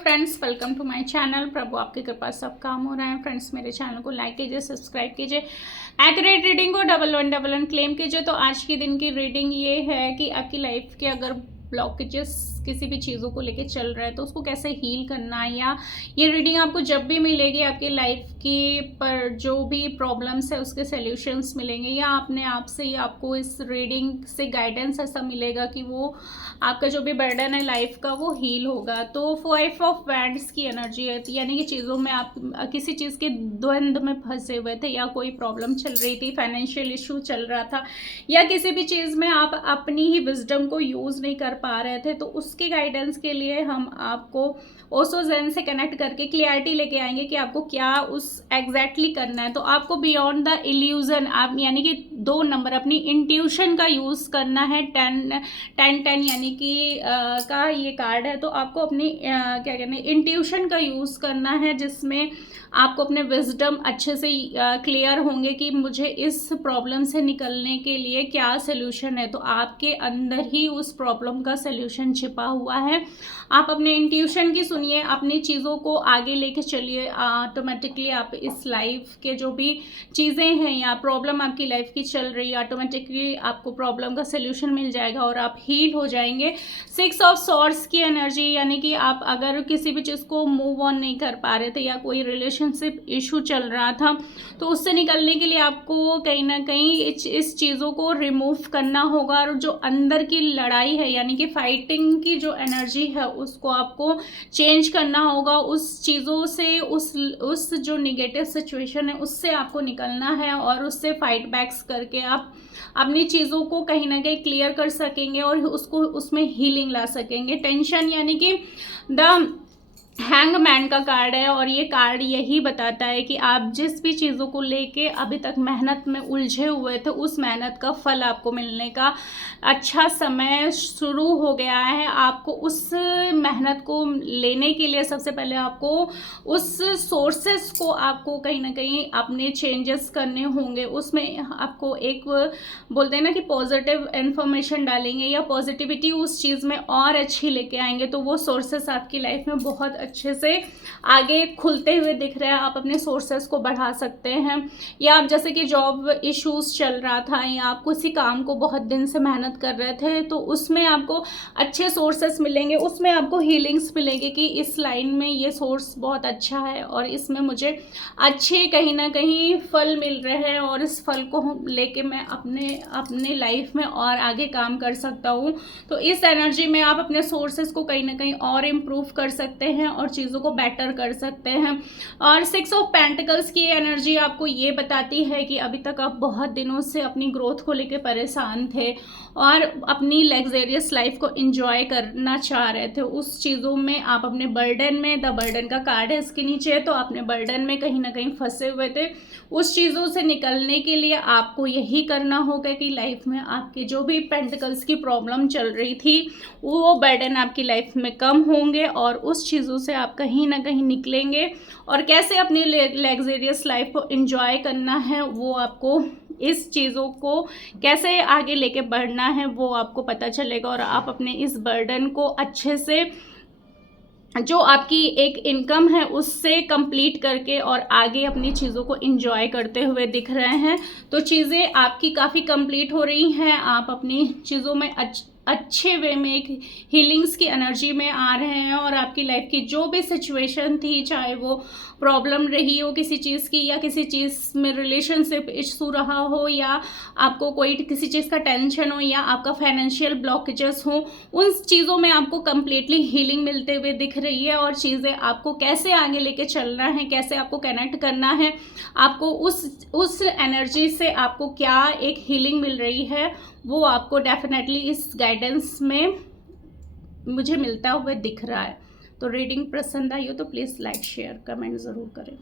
Friends, welcome to my channel. प्रभु आपकी कृपा सब काम हो रहा है। फ्रेंड्स, मेरे चैनल को लाइक कीजिए, सब्सक्राइब कीजिए, एक्यूरेट रीडिंग को 1111 क्लेम कीजिए। तो आज के दिन की रीडिंग ये है कि आपकी लाइफ के अगर ब्लॉकेजेस किसी भी चीज़ों को लेके चल रहा है तो उसको कैसे हील करना है, या ये रीडिंग आपको जब भी मिलेगी आपकी लाइफ की पर जो भी प्रॉब्लम्स है उसके सॉल्यूशंस मिलेंगे, या अपने आप से ही आपको इस रीडिंग से गाइडेंस ऐसा मिलेगा कि वो आपका जो भी बर्डन है लाइफ का वो हील होगा। तो 5 ऑफ वैंड्स की एनर्जी है, यानी कि चीज़ों में आप किसी चीज़ के द्वंद्व में फंसे हुए थे, या कोई प्रॉब्लम चल रही थी, फाइनेंशियल इशू चल रहा था, या किसी भी चीज़ में आप अपनी ही विजडम को यूज़ नहीं कर पा रहे थे। तो उसके गाइडेंस के लिए हम आपको ओसो ज़ेन से कनेक्ट करके क्लियरिटी लेके आएंगे कि आपको क्या उस एग्जैक्टली करना है। तो आपको बियॉन्ड द इल्यूजन, आप यानी कि 2 नंबर अपनी इंट्यूशन का यूज़ करना है। 10 यानी कि का ये कार्ड है। तो आपको अपनी क्या कहते हैं इंट्यूशन का यूज़ करना है, जिसमें आपको अपने विजडम अच्छे से क्लियर होंगे कि मुझे इस प्रॉब्लम से निकलने के लिए क्या सल्यूशन है। तो आपके अंदर ही उस प्रॉब्लम का सल्यूशन छिपा हुआ है। आप अपने इंट्यूशन की सुनिए, अपनी चीज़ों को आगे लेके चलिए। ऑटोमेटिकली आप इस लाइफ के जो भी चीज़ें हैं या प्रॉब्लम आपकी लाइफ की चल रही है, ऑटोमेटिकली आपको प्रॉब्लम का सल्यूशन मिल जाएगा और आप हील हो जाएंगे। 6 ऑफ सॉर्ड्स की एनर्जी, यानी कि आप अगर किसी भी चीज़ को मूव ऑन नहीं कर पा रहे थे या कोई रिलेशनशिप इशू चल रहा था, तो उससे निकलने के लिए आपको कहीं ना कहीं इस चीज़ों को रिमूव करना होगा। और जो अंदर की लड़ाई है यानी कि फाइटिंग की जो एनर्जी है उसको आपको चेंज करना होगा। उस चीज़ों से उस जो निगेटिव सिचुएशन है उससे आपको निकलना है और उससे फाइट बैक्स करके आप अपनी चीज़ों को कहीं ना कहीं क्लियर कर सकेंगे और उसको उसमें हीलिंग ला सकेंगे। टेंशन यानी कि द हैंगमैन का कार्ड है, और ये कार्ड यही बताता है कि आप जिस भी चीज़ों को लेके अभी तक मेहनत में उलझे हुए थे, उस मेहनत का फल आपको मिलने का अच्छा समय शुरू हो गया है। आपको उस मेहनत को लेने के लिए सबसे पहले आपको उस सोर्सेस को आपको कहीं ना कहीं अपने चेंजेस करने होंगे। उसमें आपको एक बोलते हैं ना कि पॉजिटिव इन्फॉर्मेशन डालेंगे या पॉजिटिविटी उस चीज़ में और अच्छी लेके आएंगे, तो वो सोर्सेस आपकी लाइफ में बहुत अच्छे से आगे खुलते हुए दिख रहे हैं। आप अपने सोर्सेस को बढ़ा सकते हैं, या आप जैसे कि जॉब इश्यूज चल रहा था या आप किसी काम को बहुत दिन से मेहनत कर रहे थे, तो उसमें आपको अच्छे सोर्सेस मिलेंगे, उसमें आपको हीलिंग्स मिलेंगे कि इस लाइन में ये सोर्स बहुत अच्छा है और इसमें मुझे अच्छे कहीं ना कहीं फल मिल रहे हैं और इस फल को लेके मैं अपने लाइफ में और आगे काम कर सकता हूँ। तो इस एनर्जी में आप अपने सोर्सेस को कहीं ना कहीं और इम्प्रूव कर सकते हैं और चीज़ों को बेटर कर सकते हैं। और 6 ऑफ पेंटिकल्स की एनर्जी आपको ये बताती है कि अभी तक आप बहुत दिनों से अपनी ग्रोथ को लेकर परेशान थे और अपनी लग्जरियस लाइफ को एंजॉय करना चाह रहे थे। उस चीज़ों में आप अपने बर्डन में, द बर्डन का कार्ड है इसके नीचे, तो अपने बर्डन में कहीं ना कहीं फंसे हुए थे। उस चीज़ों से निकलने के लिए आपको यही करना होगा कि लाइफ में आपकी जो भी पेंटिकल्स की प्रॉब्लम चल रही थी वो बर्डन आपकी लाइफ में कम होंगे और उस चीज़ों से आप कहीं ना कहीं निकलेंगे। और कैसे अपनी लग्जरियस लाइफ को एंजॉय करना है, वो आपको इस चीज़ों को कैसे आगे लेके बढ़ना है वो आपको पता चलेगा। और आप अपने इस बर्डन को अच्छे से, जो आपकी एक इनकम है उससे कंप्लीट करके और आगे अपनी चीज़ों को एंजॉय करते हुए दिख रहे हैं। तो चीज़ें आपकी काफ़ी कंप्लीट हो रही हैं, आप अपनी चीज़ों में अच्छे वे में एक हीलिंग्स की एनर्जी में आ रहे हैं और आपकी लाइफ की जो भी सिचुएशन थी, चाहे वो प्रॉब्लम रही हो किसी चीज़ की, या किसी चीज़ में रिलेशनशिप इशू रहा हो, या आपको कोई किसी चीज़ का टेंशन हो, या आपका फाइनेंशियल ब्लॉकेजेस हो, उन चीज़ों में आपको कम्प्लीटली हीलिंग मिलते हुए दिख रही है। और चीज़ें आपको कैसे आगे लेके चलना है, कैसे आपको कनेक्ट करना है, आपको उस एनर्जी से आपको क्या एक हीलिंग मिल रही है, वो आपको डेफिनेटली इस गाइडेंस में मुझे मिलता हुआ दिख रहा है। तो रीडिंग पसंद आई हो तो प्लीज़ लाइक शेयर कमेंट ज़रूर करें।